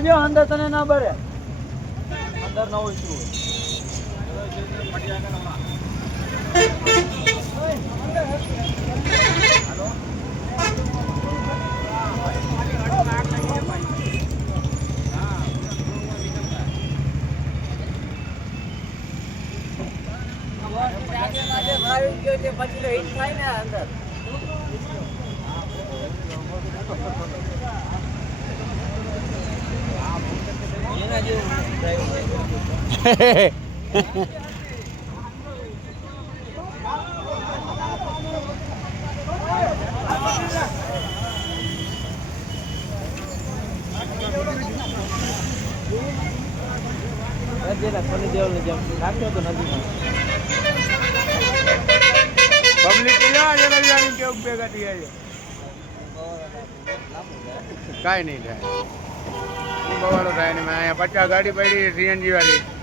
આવજો અંદર તને ના બરે અંદર ન ઉતરું પછી હિટ થાય ને અંદર એના જેવું કાંઈ નહીં થાય બવાડો થાય ને અહીંયા 50 ગાડી પડી સીએનજી વાળી